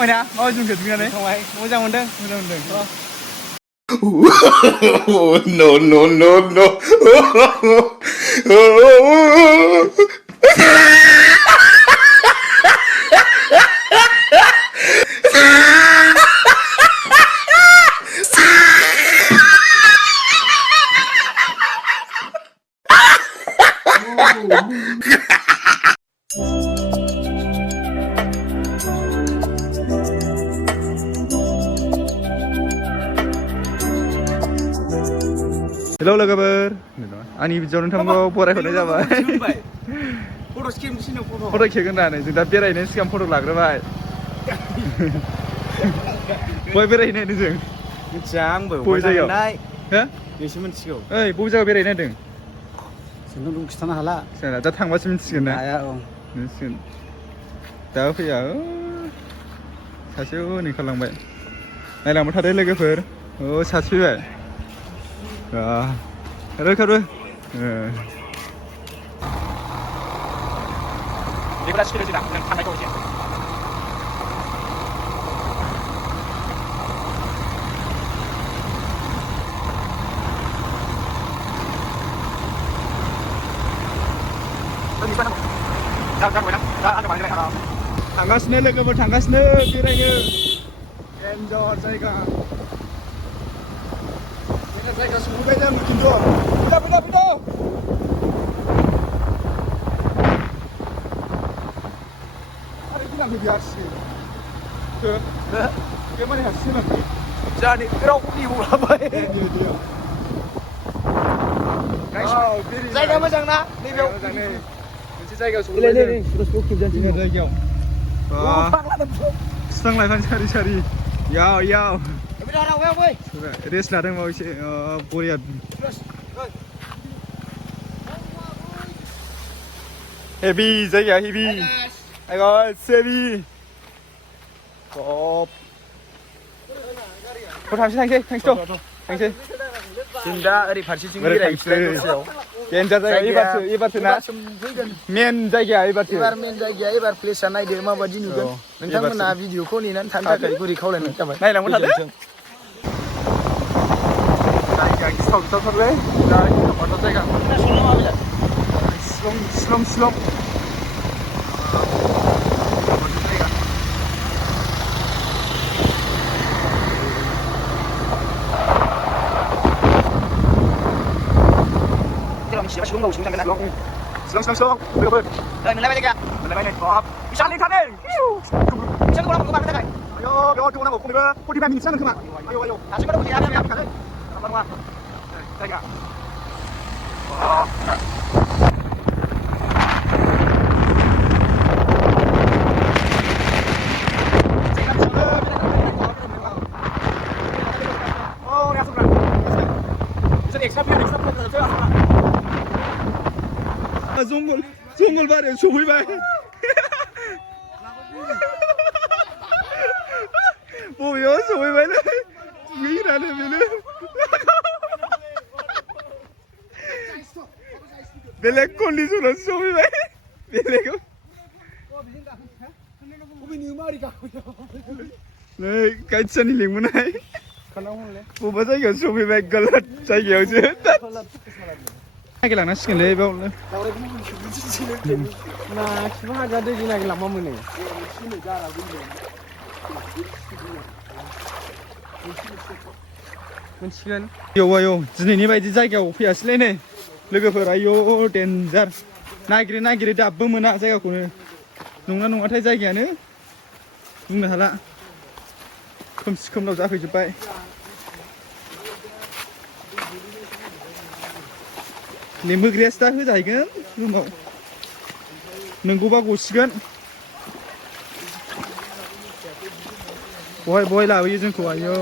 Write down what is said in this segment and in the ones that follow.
दुगैखांबायना माबायदि मोनखो दुगैनानै मोजां मोनदों No, no, no, no. Hello logover. Ani video नोंथांखौ बरायहरनाय जाबाय फट' खेबगोन दा नै जों दा बेरायनायनि सिगां फट' लाग्रोबाय बहाय बेरायहैनो जों मिथिया आंबो बबे जायगायाव हो बेसो मिथिगौ ओइ बबे जायगायाव बेरायनो होदों जोंथ' खिथानो हाला दा थांबासो मिथिगोन ना हाया औ मिथिगोन दा फैया सासे हनै खारलांबाय नायलांबाय थादो लोगोफोर सासे फैबाय खारो खारो बेखौ सिखिरि जिरा नों थांनायखौ एसे थांगासिनो लोगोफोर थांगासिनो बेरायनो एन्जर जायगा जायगा सफैबाय जों खिन्थु फैदा आरो गिनांगौ बे हारसिं बे माने हारसिं नांगौ जानि रावखौ नेबावलाबाय जायगा मोजां ना नैबेयाव मोनसे जायगायाव सफैबाय जों जायगायाव बिफां लाइफां सारि सारि याव रेस्ट लादों बावैसो बरिया हेभि जायगा हेभि हेभि थांसै जों दा ओरै फारसेथिं बेरायनोसै देन्जार जायगा एबारसो ना मेन जायगाया एबार मेन जायगाया एबार प्लेसआ नायदो माबायदि नुगोन नोंथांमोना भिडिअखौ नेनानै थानो थाखाय गुरै खावलायनाय जाबाय नायलांबाय थादो जायगा गिथावथारलै जायगा शिलं शिलं लोगोफोर मोनलायबाय जायगा बिशाल लिंथारदों बिशालखौ नांगौ मानो थाखाय आयौ बेयाव गोबाव नांगौ खमैबो 45 मिनिटसो नांगोन खोमा आयौ दासिमबो दंखायो नङा जायगा जंगल बारियाव सफैबाय बबेयाव सफैबायलै दुगैग्रानो बेनो बेलेग कन्डिसनाव सफैबाय बेलेगाव नै गाइडसानि लिंबोनाय बबेबा जायगायाव सफैबाय गलत जायगायावसो नागिरलांनांसिगोनलै बेयावनो नाखिबो हाजा दै नागिरलांबा मोनो मोनसिगोन आयौ दिनैनि बायदि जायगायाव फैयासैलै नै लोगोफोर आयौ देन्जार नागिरै दाबो मोना जायगाखौनो नङा नङाथाय जायगायानो बुंनो हाला खोमसि खोमलाव जाफैजोब्बाय लेंबोग्रायासो दा होजाहैगोन रुमाव नोंगौबा गसिगोन बहाय लाबोयो जोंखौ आयौ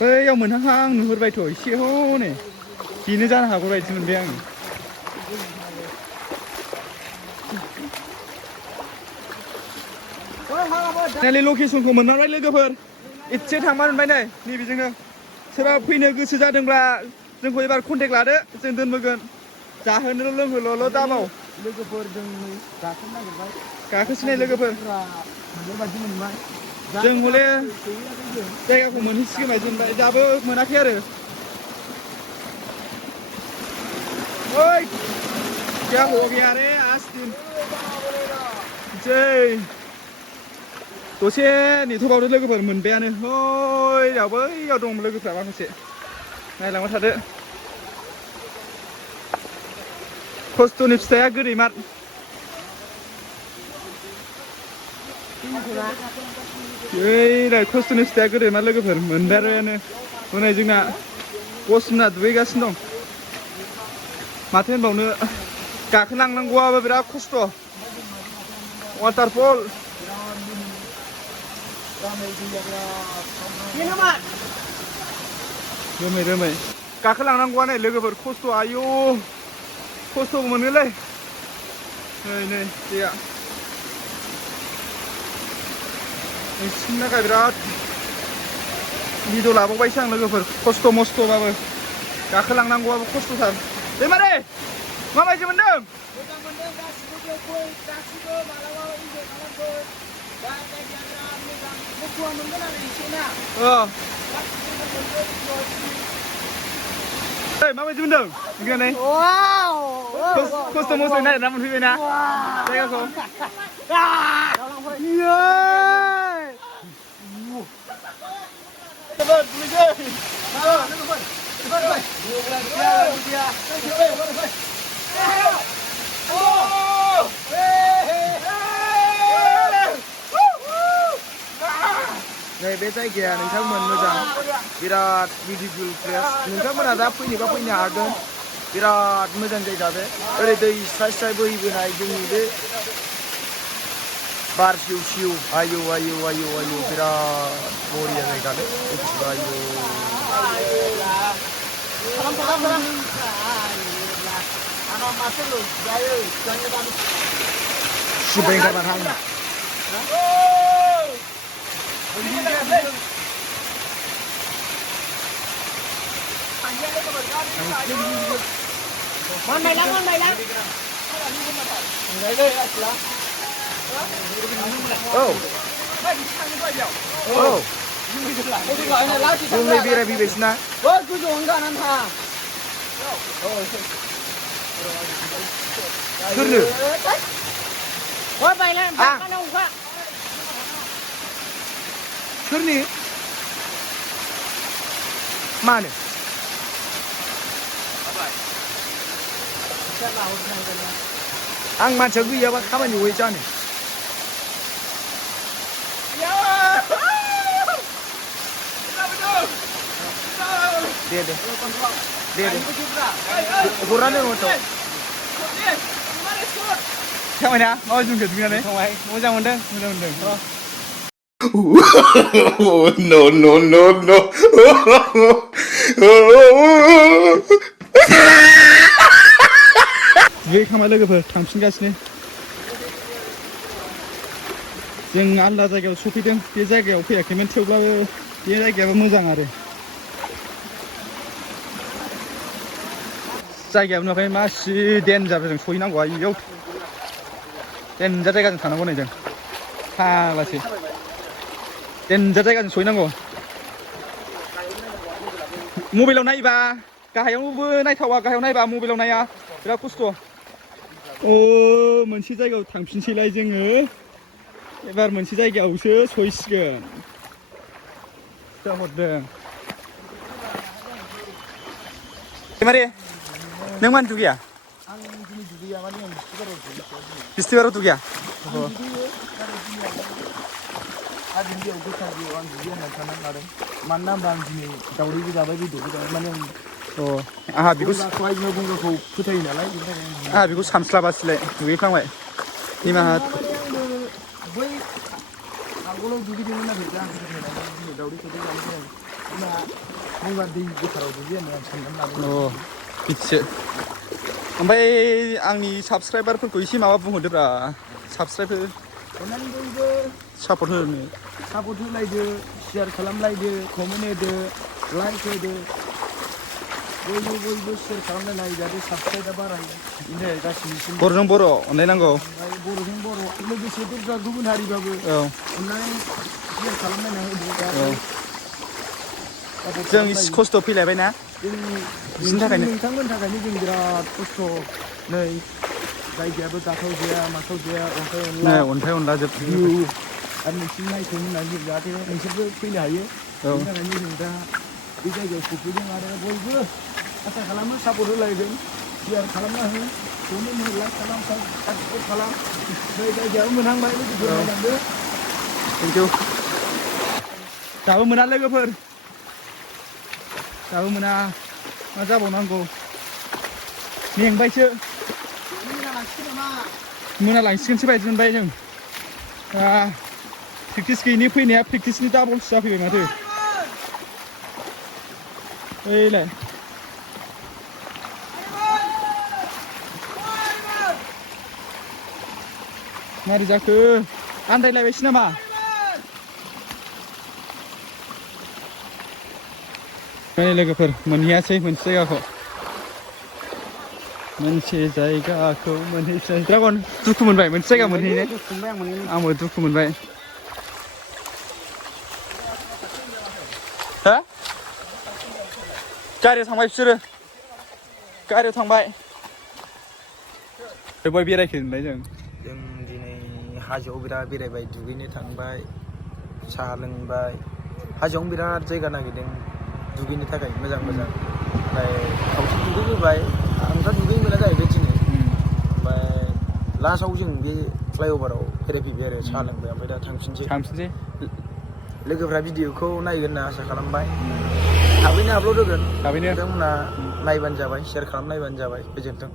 बैयाव मोनहां आं नुहुरबायथ' एसे हनै बेनो जानो हागौ बायदि मोनबाय आङो नायलाय लकेसनखौ मोनबाय लोगोफोर एसे थांबा मोनबाय नै नैबेजोंनो सोरबा फैनो गोसो जादोंब्ला जोंखौ एबार कन्टेक्ट लादो जों दोनबोगोन जाहोनो लोंहोल' दाबाव लोगोफोरजों गाखोनो नागिरबाय गाखोसिनाय लोगोफोर मोननाय बादि मोनबाय जों हले जायगाखौ मोनहैसिगोन बायदि मोनबाय दाबो मोनाखै आरो ओइ क्या हो गया रे आज दिन जै दसे नेथ'बावदो लोगोफोर मोनबायानो बैयाव दं लोगोफ्रा माखासे नायलांबाय थादो खस्थ'नि फिथाइया गोदै मार ओइ खस्थ'नि फिथाइया गोदै मार लोगोफोर मोनबायानो हनै जोंना बसना दुगैगासिनो दं माथो होनबावनो गाखोलांनांगौआबो बिराद खस्थ' वाटारफल रोमै रोमै गाखोलांनांगौआ नै लोगोफोर खस्थ' आयु खस्थ'बो मोनोलै नै दैया नोंसिनि थाखाय बिराद भिडिअ लाबावबायसो आं लोगोफोर खस्थ' मस्थ'बाबो गाखोलांनांगौआबो खस्थ'थार दैमारि माबायदि मोनदों? मोजां मोनदों गासिबो बेयाव गासिबो मालाबा इन्जय खालामफै दा जायगाया बिराद मोजां खस्थ'आ मोनगोन आरो एसे ना माबायदि मोनदों नोंनानै खस्थ' मस्थ'यै नागिरना मोनफैबायना जायगाखौ नै बे जायगाया नोंथांमोन मोजां बिराद बिउटिफुल प्लेस नोंथांमोना दा फैनोबा फैनो हागोन बिराद मोजां जायगा बे ओरै दै स्राय स्राय बोहैबोनाय जोंनि बे बार सिउ सिउ आयौ आयौ आयौ आयौ बिराद बरिया जायगा लै आयौ सिबाय ओंखारना थाङो जों नै बेरायफैबायसोना सोरनो सोरनि मानो आं मानसिया गैयाबा खामानि गैया जानो दे हरानो हरथ' थांबायना माबायदि मोनखो दुगैनानै मोजां मोनदों No, no, no, no. दुगैखांबाय लोगोफोर थांफिनगासिनो जों आलदा जायगायाव सफैदों बे जायगायाव फैयाखैमोन थेवब्लाबो बे जायगायाबो मोजां आरो जायगायाव नुवाखै मासि देन्जार जों सहैनांगौ आयौ देन्जार जायगाजों थांनांगौ नै जों फाग्लासो देन्जार जायगाजों सहैनांगौ मबाइलाव नायबा गाहायावबो नायथावा गाहायाव नायबा मबाइलाव नाया बिराद खस्थ' मोनसे जायगायाव थांफिनसैलाय जोङो एबार मोनसे जायगायावसो सहैसिगोन हरदों मारे नों मानो दुगैया आं दिनै दुगैया माने आं बिस्थिबाराव दुगैया आदियाव गोथार जिउआव आं दुगैया होननानै साननानै लादों मानोना होनबा आं दिनै दावदैबो जाबाय बेदरबो जाबाय माने आंहा बेखौ गंगाखौ फोथायो नालाय आंहा बेखौ सानस्लाबासैलाय दुगैफ्लांबाय निमाहा बै आगोलाव दुगैदोंमोन नाथाय दा आं फोथायनानै दिनै दावदै जानो फैदों जोंना गंगार दै गोथाराव दुगैया होननानै आं साननानै लादों बिदिसो ओमफ्राय आंनि साबसक्राइबारफोरखौ एसे माबा बुंहरदोब्रा साबसक्राइब अननानै बयबो सापर्ट होलायदो शेयार खालामलायदो कमेन्ट होदो लाइक होदो बयबो शेयार खालामलायनाय जाहाथे साबस्क्राइबा बारायो बेनि थाखाय गासिनिसिम बर'जों बर' अनलायनांगौ बर'जों बर' लोगोसे दस्रा गुबुन हारिबाबो औ अननानै शेयार खालामलायना होदो औ जाहाथे जों इसे खस्थ' फैलायबायना बिसिनि थाखायनो नोंथांमोननि थाखायनो जों बिराद खस्थ' नै जायगायाबो गाथाव जाया माथाव जाया अन्थाइ अनला जोब भिउ आरो नोंसिनि नायथों होननानै जाहाथे नोंसोरबो फैनो हायो बेनि थाखायनो जों दा बे जायगायाव सफैदों आरो बयबो आसा खालामो सापर्ट होलायगोन शेयार खालामना हो कमेन्ट लाइक खालाम साबस्क्राइब खालाम नै जायगायाबो मोनहांबाय लोगोफोर नायलांदो थेंक इउ दाबो मोना लोगोफोर दाबो मोना मा जाबावनांगौ मेंबायसो मोनालांसिगोनसो बायदि मोनबाय जों प्रेक्टिस गैयिनि फैनाया प्रेक्टिसनि डाबलसो जाफैबाय माथो ओइलाय मारै जाखो आन्दायलायबायसो नामा लोगोफोर मोनहैयासै मोनसे जायगाखौ मोनहैसै ड्रागन दुखु मोनबाय मोनसे जायगा मोनहैनो आंबो दुखु मोनबाय हा गारियाव थांबाय बिसोरो गारियाव थांबाय बय बेरायखो होनबाय जों दिनै हाजोआव बिराद बेरायबाय दुगैनो थांबाय साहा लोंबाय हाजोआवनो बिराद जायगा नागिरदों दुगैनो थाखाय मोजां ओमफ्राय खावसे दुगैबोबाय आं दा दुगैनो मोना जाहैबाय दिनै ओमफ्राय लास्टआव जों बे फ्लाइअभाराव बेरायफैबाय आरो साहा लोंबाय ओमफ्राय दा थांफिनसै लोगोफ्रा भिडिअखौ नायगोन होनना आसा खालामबाय थाबैनो आपल'ड होगोन नोंथांमोनहा नायबानो जाबाय शेयार खालामनायबानो जाबाय गोजोन्थों